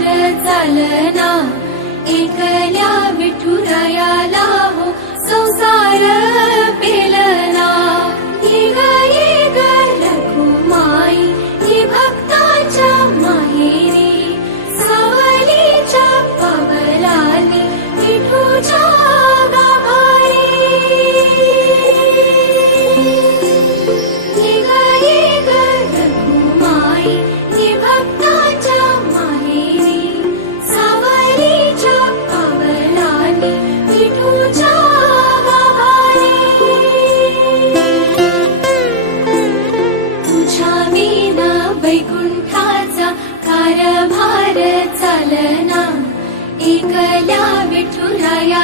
चालना, एकल्या विठुरायाला हो संसार पेलना। ये ग रखुमाई ही भक्ताच्या माहेरी, सावलीच्या पावलांनी विठूच्या गाभारी। ये ग रखुमाई ही भक्ताच्या माहेरी, सावलीच्या पावलांनी विठूच्या गाभारी। तुझ्या विना वैकुंठाचा कारभार चालना, एकल्या विठुराया